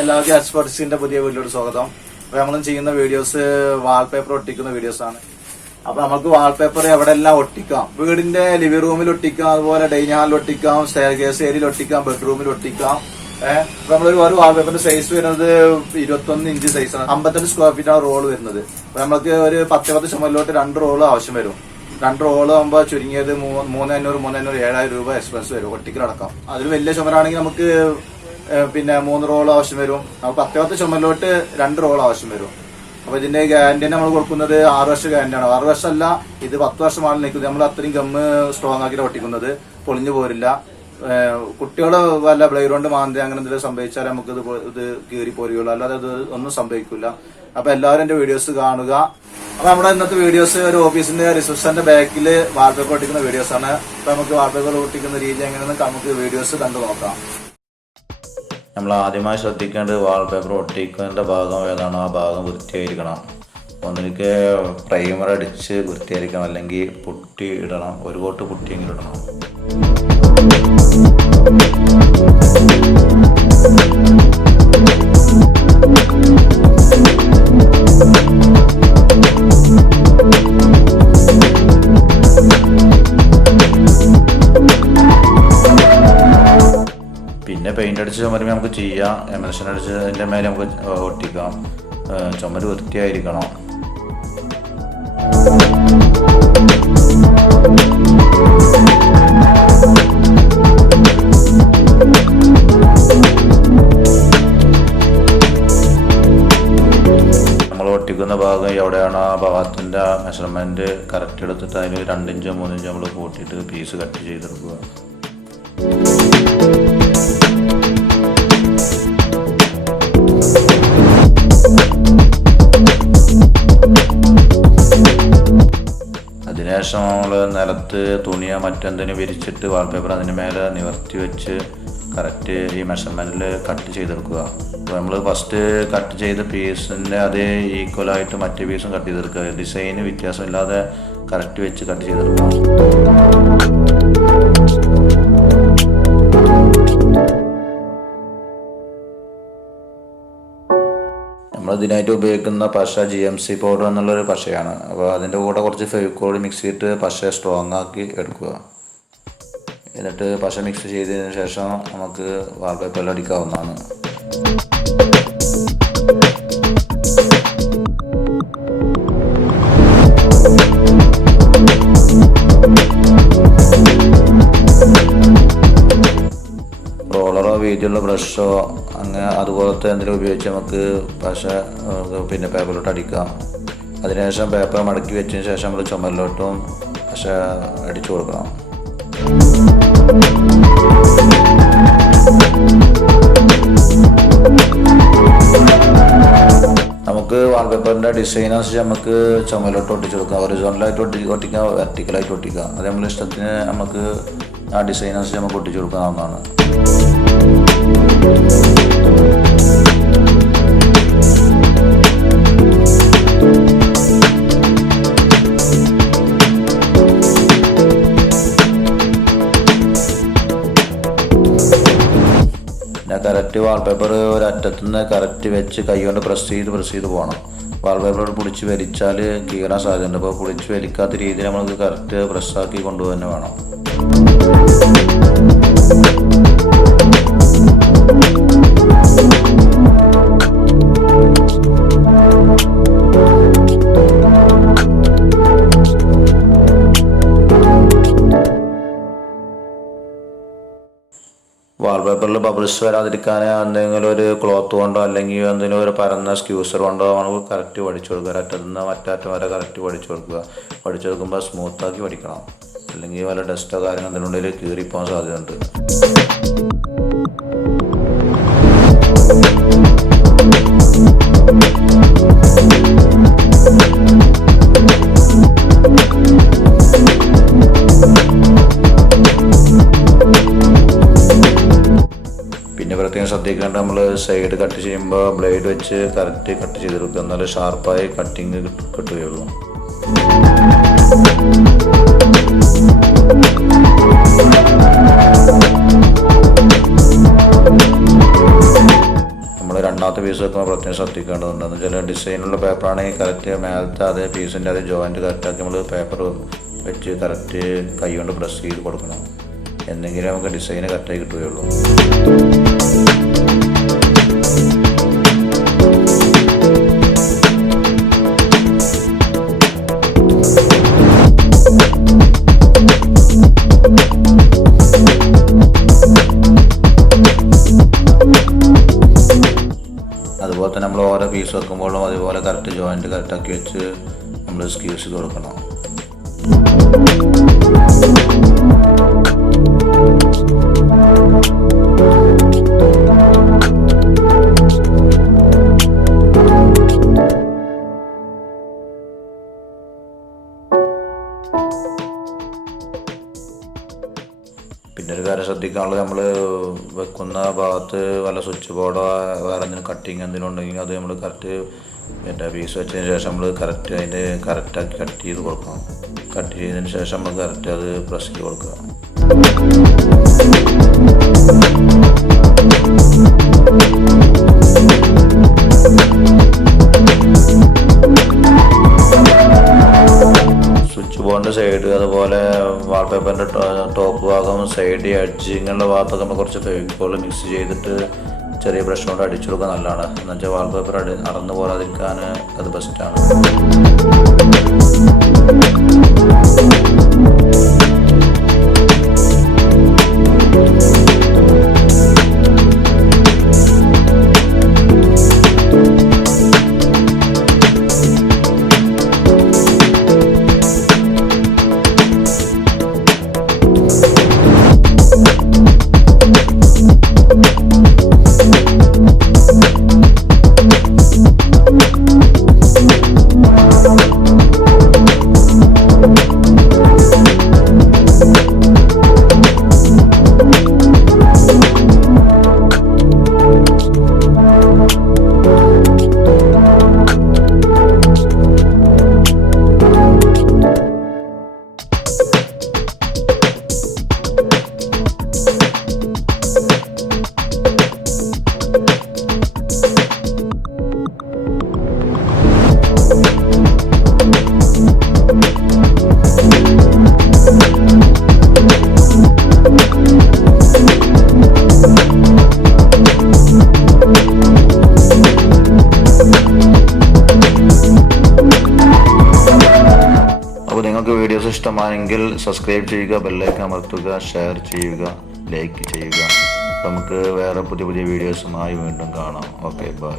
എല്ലാവർക്കും എക്സ്പെർട്സിന്റെ പുതിയ വീഡിയോയുടെ സ്വാഗതം. അപ്പൊ നമ്മളും ചെയ്യുന്ന വീഡിയോസ് വാൾപേപ്പർ ഒട്ടിക്കുന്ന വീഡിയോസ് ആണ്. അപ്പൊ നമുക്ക് വാൾപേപ്പർ എവിടെല്ലാം ഒട്ടിക്കാം, വീടിന്റെ ലിവിംഗ് റൂമിൽ ഒട്ടിക്കാം, അതുപോലെ ഡൈനിങ് ഹാളിൽ ഒട്ടിക്കാം, സ്റ്റെയർകേസ് ഏരിയയിൽ ഒട്ടിക്കാം, ബെഡ്റൂമിൽ ഒട്ടിക്കാം. അപ്പൊ നമ്മളൊരു വാൾപേപ്പറിന്റെ സൈസ് വരുന്നത് 21 ഇഞ്ച് സൈസാണ്. 52 സ്ക്വയർ ഫീറ്റ് ആണ് റോള് വരുന്നത്. അപ്പൊ നമുക്ക് ഒരു 10 ചുമലിലോട്ട് 2 റോള് ആവശ്യം വരും. 2 റോള് ആകുമ്പോൾ ചുരുങ്ങിയത് 3,500 7,000 രൂപ എക്സ്പെൻസ് വരും ഒട്ടിക്കലടക്കം. അതിൽ വലിയ ചുമലാണെങ്കിൽ നമുക്ക് പിന്നെ 3 റോൾ ആവശ്യം വരും. നമുക്ക് 10 ചുമലിലോട്ട് 2 റോൾ ആവശ്യം വരും. അപ്പൊ ഇതിന്റെ ഗ്യാരണ്ടി നമ്മൾ കൊടുക്കുന്നത് 6 വർഷം ഗ്യാരണ്ടിയാണ്. 6 വർഷമല്ല, ഇത് 10 വർഷമാണ് നിൽക്കുന്നത്. നമ്മൾ അത്രയും ഗമ്മ് സ്ട്രോങ് ആക്കി ഒട്ടിക്കുന്നത്, പൊളിഞ്ഞു പോരില്ല. കുട്ടികള് വല്ല ബ്ലേഡ് കൊണ്ട് മാന്തി അങ്ങനെ എന്തെങ്കിലും സംഭവിച്ചാൽ നമുക്ക് ഇത് കീറി പോരുകയുള്ളൂ, അല്ലാതെ ഇത് ഒന്നും സംഭവിക്കില്ല. അപ്പൊ എല്ലാവരും എന്റെ വീഡിയോസ് കാണുക. അപ്പൊ നമ്മുടെ ഇന്നത്തെ വീഡിയോസ് ഒരു ഓഫീസിന്റെ റിസപ്ഷന്റെ ബാക്കിൽ വാൾപേപ്പർ ഒട്ടിക്കുന്ന വീഡിയോസ് ആണ്. അപ്പൊ നമുക്ക് വാൾപേപ്പർ ഒട്ടിക്കുന്ന രീതി എങ്ങനെയെന്ന് നമുക്ക് വീഡിയോസ് കണ്ടു നോക്കാം. നമ്മൾ ആദ്യമായി ശ്രദ്ധിക്കേണ്ടത് വാൾപേപ്പർ ഒട്ടിക്കുന്നതിൻ്റെ ഭാഗം ഏതാണോ ആ ഭാഗം വൃത്തിയായിരിക്കണം. ഒന്നിലേക്ക് പ്രൈമർ അടിച്ച് വൃത്തിയായിരിക്കണം, അല്ലെങ്കിൽ പുട്ടി ഇടണം. ഒരു കോട്ട് പുട്ടിയെങ്കിലും ഇടണം. പിന്നെ പെയിന്റ് അടിച്ച് ചുമരുമ്പോൾ നമുക്ക് ചെയ്യാം. എമൽഷൻ അടിച്ചതിൻ്റെ മേലെ നമുക്ക് ഒട്ടിക്കാം. ചുമര് വൃത്തിയായിരിക്കണം. നമ്മൾ ഒട്ടിക്കുന്ന ഭാഗം എവിടെയാണോ ആ ഭാഗത്തിൻ്റെ മെഷർമെൻറ്റ് കറക്റ്റ് എടുത്തിട്ട് അതിന് 2 ഇഞ്ചോ 3 ഇഞ്ചോ നമ്മൾ കൂട്ടിയിട്ട് പീസ് കട്ട് ചെയ്തെടുക്കുക. അതിനുശേഷം നമ്മൾ നിലത്ത് തുണിയോ മറ്റെന്തിനും വിരിച്ചിട്ട് വാൾപേപ്പർ അതിന് മേലെ നിവർത്തി വെച്ച് കറക്റ്റ് ഈ മെഷർമെൻറ്റിൽ കട്ട് ചെയ്തെടുക്കുക. അപ്പോൾ നമ്മൾ ഫസ്റ്റ് കട്ട് ചെയ്ത പീസിൻ്റെ അതേ ഈക്വലായിട്ട് മറ്റേ പീസും കട്ട് ചെയ്തെടുക്കുക. ഡിസൈന് വ്യത്യാസമില്ലാതെ കറക്റ്റ് വെച്ച് കട്ട് ചെയ്തെടുക്കുക. നമ്മളിതിനായിട്ട് ഉപയോഗിക്കുന്ന പശ GMC പൗഡർ എന്നുള്ളൊരു പശയാണ്. അപ്പോൾ അതിൻ്റെ കൂടെ കുറച്ച് ഫെവിക്കോൾ മിക്സ് ചെയ്തിട്ട് പശ സ്ട്രോങ് ആക്കി എടുക്കുക. എന്നിട്ട് പശ മിക്സ് ചെയ്തതിന് ശേഷം നമുക്ക് വാൾപേപ്പറിൽ അടിക്കാവുന്നതാണ്. റോളറോ വീതിയുള്ള ബ്രഷോ അങ്ങനെ അതുപോലത്തെ എന്തെങ്കിലും ഉപയോഗിച്ച് നമുക്ക് പശ പിന്നെ പേപ്പറിലോട്ട് അടിക്കാം. അതിനുശേഷം പേപ്പർ മടക്കി വെച്ചതിന് ശേഷം നമ്മൾ ചുമരിലോട്ടും പശ അടിച്ചു കൊടുക്കണം. നമുക്ക് വാൾപേപ്പറിൻ്റെ ഡിസൈൻ അനുസരിച്ച് നമുക്ക് ചുമരിലോട്ട് ഒട്ടിച്ചു കൊടുക്കാം. ഹൊറിസോണ്ടലായിട്ട് ഒട്ടിക്കാം, വെർട്ടിക്കലായിട്ട് ഒട്ടിക്കാം. അത് നമ്മുടെ ഇഷ്ടത്തിന് നമുക്ക് ആ ഡിസൈൻ അനുസരിച്ച് നമുക്ക് ഒട്ടിച്ചു കൊടുക്കാവുന്നതാണ്. പിന്നെ കറക്റ്റ് വാൾപേപ്പർ ഒരറ്റത്തുനിന്ന് കറക്റ്റ് വെച്ച് കൈ കൊണ്ട് പ്രസ് ചെയ്ത് പോകണം. വാൾപേപ്പർ പിടിച്ച് വലിച്ചാൽ കീറാൻ സാധ്യതയുണ്ട്. അപ്പോൾ പിടിച്ച് വലിക്കാത്ത രീതിയിൽ നമുക്ക് കറക്റ്റ് പ്രസ്സാക്കി കൊണ്ടുപോകാൻ വേണം. വാൾപേപ്പറിൽ ബബിൾസ് വരാതിരിക്കാൻ എന്തെങ്കിലും ഒരു ക്ലോത്ത് കൊണ്ടോ അല്ലെങ്കിൽ എന്തെങ്കിലും ഒരു പരന്ന സ്ക്യൂസർ കൊണ്ടോ നമുക്ക് കറക്റ്റ് പഠിച്ചു കൊടുക്കുക. ഒരറ്റത്തുനിന്ന് മറ്ററ്റം വരെ കറക്റ്റ് പഠിച്ചു കൊടുക്കുക. പഠിച്ചു കൊടുക്കുമ്പോൾ സ്മൂത്താക്കി പഠിക്കണം, അല്ലെങ്കിൽ വല്ല ഡസ്റ്റോ കാര്യങ്ങൾ എന്തെങ്കിലും ഉണ്ടെങ്കിൽ കീറിപ്പോകാൻ സാധ്യതയുണ്ട്. പിന്നെ പ്രത്യേകം ശ്രദ്ധിക്കേണ്ട, നമ്മൾ സൈഡ് കട്ട് ചെയ്യുമ്പോൾ ബ്ലേഡ് വെച്ച് കറക്റ്റ് കട്ട് ചെയ്തെടുക്കുക. എന്നാലും ഷാർപ്പായി കട്ടിങ് കിട്ടുകയുള്ളൂ. പീസ് വെക്കുമ്പോൾ പ്രത്യേകം ശ്രദ്ധിക്കേണ്ടതുണ്ട്. എന്ന് വെച്ചാൽ ഡിസൈനുള്ള പേപ്പറാണെങ്കിൽ കറക്റ്റ് മേലത്തെ അതേ പീസിൻ്റെ അതേ ജോയിൻറ്റ് കറക്റ്റാക്കി നമ്മൾ പേപ്പർ വെച്ച് കറക്റ്റ് കൈ കൊണ്ട് പ്രസ് ചെയ്ത് കൊടുക്കണം. എന്തെങ്കിലും നമുക്ക് ഡിസൈന് കറക്റ്റായി കിട്ടുകയുള്ളൂ. അതുപോലെ തന്നെ നമ്മൾ ഓരോ പീസ് വെക്കുമ്പോഴും അതുപോലെ കറക്റ്റ് ജോയിൻറ്റ് കറക്റ്റാക്കി വെച്ച് നമ്മൾ സ്ക്യൂസ് ചെയ്ത് കൊടുക്കണം. പിന്നെ ഒരു കാര്യം ശ്രദ്ധിക്കാനുള്ളത്, നമ്മൾ വെക്കുന്ന ഭാഗത്ത് വല്ല സ്വിച്ച് ബോർഡോ വേറെ എന്തെങ്കിലും കട്ടിങ് എന്തെങ്കിലും ഉണ്ടെങ്കിൽ അത് നമ്മൾ കറക്റ്റ് പീസ് വെച്ചതിന് ശേഷം നമ്മൾ കറക്റ്റ് അതിൻ്റെ കറക്റ്റാക്കി കട്ട് ചെയ്ത് കൊടുക്കണം. കട്ട് ചെയ്തതിന് ശേഷം നമ്മൾ കറക്റ്റ് അത് പ്രസ് ചെയ്ത് കൊടുക്കുക. സ്വിച്ച് ബോർഡിൻ്റെ സൈഡ് അതുപോലെ വാൾപേപ്പറിൻ്റെ ടോപ്പ് ഭാഗം സൈഡ് എഡ്ജ് ഇങ്ങനെയുള്ള ഭാഗത്തൊക്കെ നമ്മൾ കുറച്ച് ഫെവിക്കോൾ മിക്സ് ചെയ്തിട്ട് ചെറിയ ബ്രഷ് കൊണ്ട് അടിച്ചു കൊടുക്കുക നല്ലതാണ്. എന്നുവെച്ചാൽ വാൾപേപ്പർ നടന്നു പോകാതിരിക്കാൻ അത് ബെസ്റ്റാണ്. നിങ്ങൾക്ക് വീഡിയോസ് ഇഷ്ടമാണെങ്കിൽ സബ്സ്ക്രൈബ് ചെയ്യുക, ബെല്ലൈക്കൺ അമർത്തുക, ഷെയർ ചെയ്യുക, ലൈക്ക് ചെയ്യുക. നമുക്ക് വേറെ പുതിയ വീഡിയോസുമായി വീണ്ടും കാണാം. Okay, by.